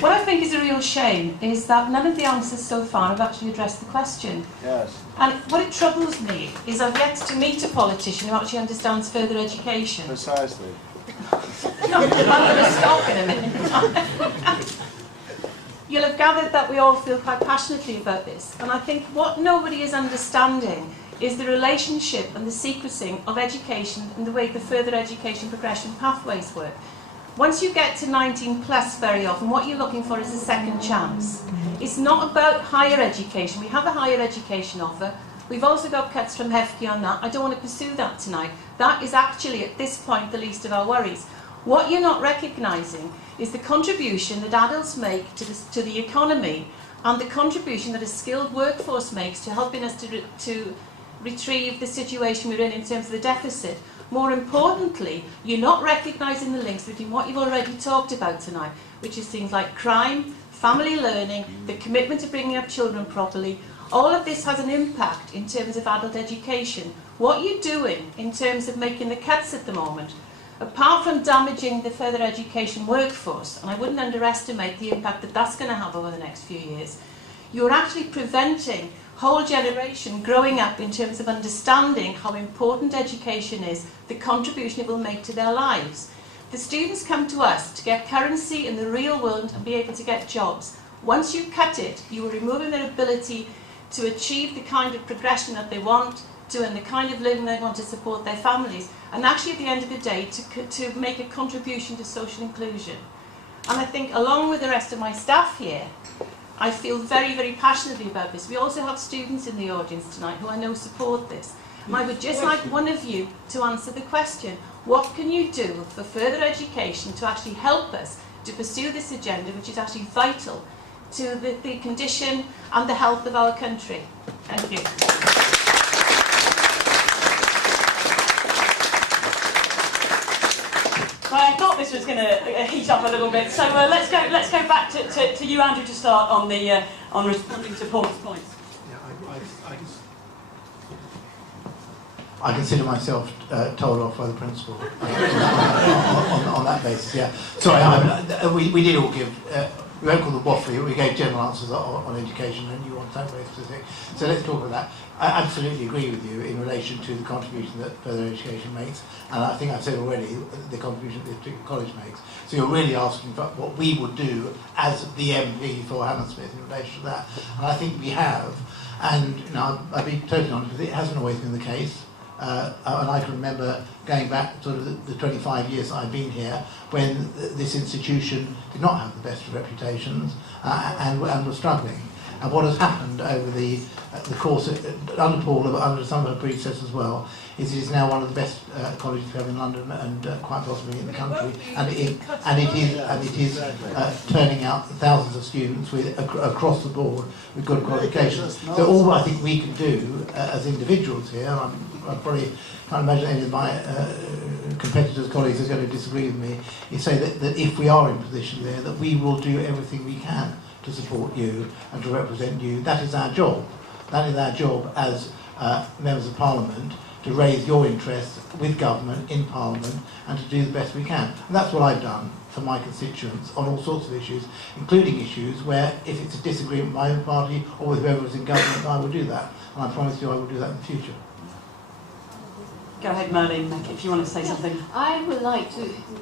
What I think is a real shame is that none of the answers so far have actually addressed the question. Yes. And what it troubles me is I've yet to meet a politician who actually understands further education. Precisely. I'm going to stop in a minute. You'll have gathered that we all feel quite passionately about this. And I think what nobody is understanding is the relationship and the sequencing of education and the way the further education progression pathways work. Once you get to 19 plus, very often what you're looking for is a second chance. It's not about higher education. We have a higher education offer. We've also got cuts from HEFCE on that. I don't want to pursue that tonight. That is actually, at this point, the least of our worries. What you're not recognising is the contribution that adults make to the economy and the contribution that a skilled workforce makes to helping us to retrieve the situation we're in terms of the deficit. More importantly, you're not recognising the links between what you've already talked about tonight, which is things like crime, family learning, the commitment to bringing up children properly. All of this has an impact in terms of adult education. What you're doing in terms of making the cuts at the moment, apart from damaging the further education workforce, and I wouldn't underestimate the impact that that's going to have over the next few years, you're actually preventing whole generation growing up in terms of understanding how important education is, the contribution it will make to their lives. The students come to us to get currency in the real world and be able to get jobs. Once you cut it, you are removing their ability to achieve the kind of progression that they want to and the kind of living they want to support their families, and actually at the end of the day to make a contribution to social inclusion. And I think along with the rest of my staff here, I feel very, very passionately about this. We also have students in the audience tonight who I know support this. And I would just like one of you to answer the question, what can you do for further education to actually help us to pursue this agenda, which is actually vital to the condition and the health of our country? Thank you. I thought this was going to heat up a little bit, so let's go back to you, Andrew, to start on the on responding to Paul's points. Yeah, I consider myself told off by the principal on that basis. Yeah, sorry. We did all give. We won't call them waffly. We gave general answers on education, and you want something very specific. So let's talk about that. I absolutely agree with you in relation to the contribution that further education makes, and I think I've said already the contribution that this particular college makes. So you're really asking for what we would do as the MP for Hammersmith in relation to that, and I think we have. And you know, I'll be totally honest with you, it hasn't always been the case. And I can remember going back sort of the 25 years I've been here when this institution did not have the best of reputations and was struggling. And what has happened over the course, under Paul, under some of her predecessors as well, is it is now one of the best colleges we have in London and quite possibly in the country. And it is turning out thousands of students across the board with good qualifications. So all I think we can do as individuals here, I probably can't imagine any of my competitors, colleagues are going to disagree with me, is say that if we are in a position there, that we will do everything we can to support you and to represent you. That is our job. That is our job as members of Parliament, to raise your interests with government, in Parliament, and to do the best we can. And that's what I've done for my constituents on all sorts of issues, including issues where if it's a disagreement with my own party or with whoever's in government, I will do that. And I promise you I will do that in the future. Go ahead, Merlin, if you want to say something. I would like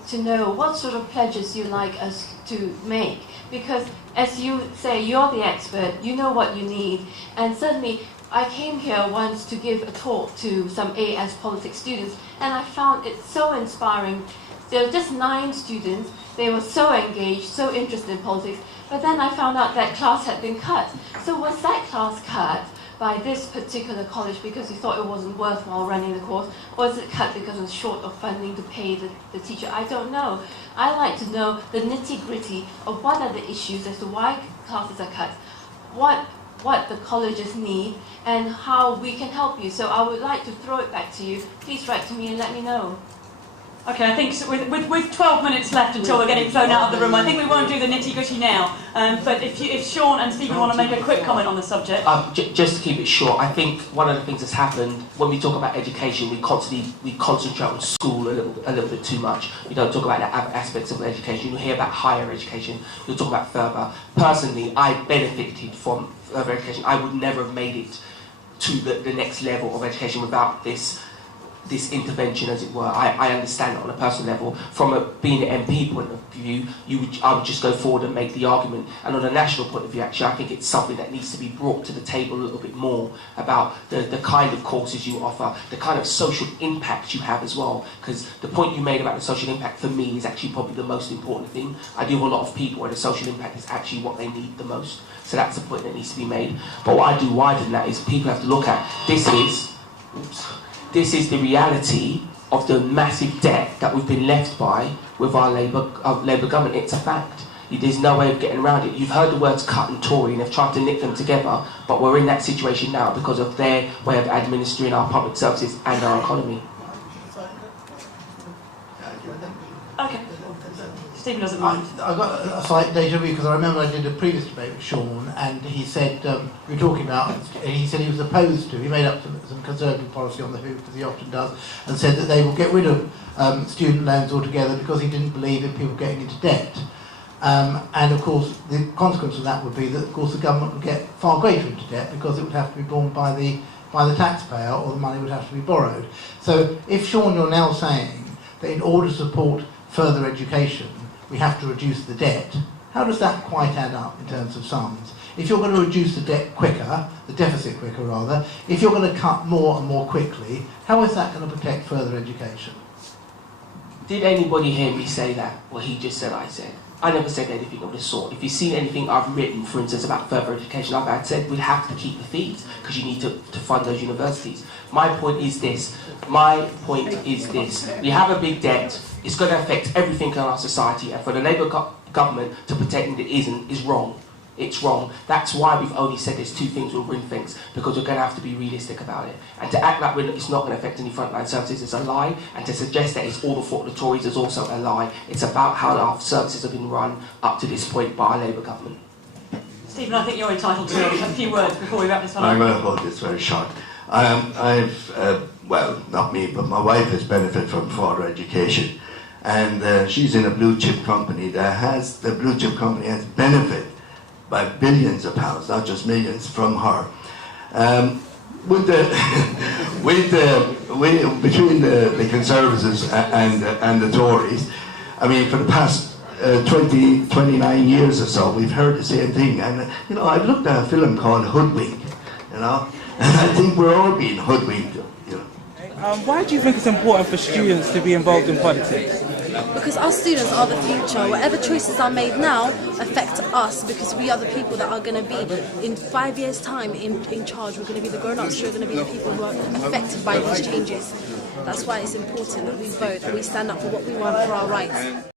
to know what sort of pledges you like us to make, because as you say, you're the expert, you know what you need, and certainly I came here once to give a talk to some AS politics students, and I found it so inspiring. There were just 9 students, they were so engaged, so interested in politics, but then I found out that class had been cut. So was that class cut by this particular college because you thought it wasn't worthwhile running the course, or was it cut because it was short of funding to pay the teacher? I don't know. I like to know the nitty-gritty of what are the issues as to why classes are cut, what the colleges need, and how we can help you. So I would like to throw it back to you. Please write to me and let me know. Okay, I think so with 12 minutes left until we're getting thrown out of the room, I think we won't do the nitty-gritty now. But if Sean and Stephen want to make a quick comment on the subject. Just to keep it short, I think one of the things that's happened when we talk about education, we concentrate on school a little bit too much. We don't talk about the other aspects of education. You hear about higher education. You'll talk about further. Personally, I benefited from further education. I would never have made it to the next level of education without this intervention, as it were. I understand it on a personal level. From being an MP point of view, I would just go forward and make the argument. And on a national point of view, actually, I think it's something that needs to be brought to the table a little bit more about the kind of courses you offer, the kind of social impact you have as well. Because the point you made about the social impact, for me, is actually probably the most important thing. I deal with a lot of people where the social impact is actually what they need the most. So that's the point that needs to be made. But what I do wider than that is people have to look at, this is the reality of the massive debt that we've been left by with our Labour government. It's a fact. There's no way of getting around it. You've heard the words cut and Tory, and they've tried to knit them together, but we're in that situation now because of their way of administering our public services and our economy. Okay. Stephen doesn't mind. I got a slight deja vu because I remember I did a previous debate with Sean, and he said we were talking about. He said he was opposed to. He made up some conservative policy on the hoof, as he often does, and said that they will get rid of student loans altogether because he didn't believe in people getting into debt. And of course, the consequence of that would be that, of course, the government would get far greater into debt because it would have to be borne by the taxpayer, or the money would have to be borrowed. So, if Sean, you're now saying that in order to support further education, we have to reduce the debt, how does that quite add up in terms of sums? If you're going to reduce the debt quicker, the deficit quicker rather, if you're going to cut more and more quickly, how is that going to protect further education? Did anybody hear me say that? What he just said, I said. I never said anything of the sort. If you've seen anything I've written, for instance, about further education, I've said we have to keep the fees because you need to fund those universities. My point is this. We have a big debt. It's going to affect everything in our society, and for the Labour government to pretend it isn't is wrong. It's wrong. That's why we've only said there's two things we'll ring things, because we're going to have to be realistic about it. And to act like it's not going to affect any frontline services is a lie, and to suggest that it's all the fault of the Tories is also a lie. It's about how our services have been run up to this point by our Labour government. Stephen, I think you're entitled to a few words before we wrap this one up. I'm going to hold this very short. Well, not me, but my wife has benefited from further education. And she's in a blue chip company the blue chip company has benefit by billions of pounds, not just millions, from her. Between the Conservatives and the Tories, I mean, for the past 29 years or so, we've heard the same thing. And, you know, I've looked at a film called Hoodwink, you know, and I think we're all being hoodwinked, you know. Why do you think it's important for students to be involved in politics? Because our students are the future. Whatever choices are made now affect us, because we are the people that are going to be, in 5 years' time, in charge. We're going to be the grown-ups, we're going to be the people who are affected by these changes. That's why it's important that we vote, that we stand up for what we want, for our rights.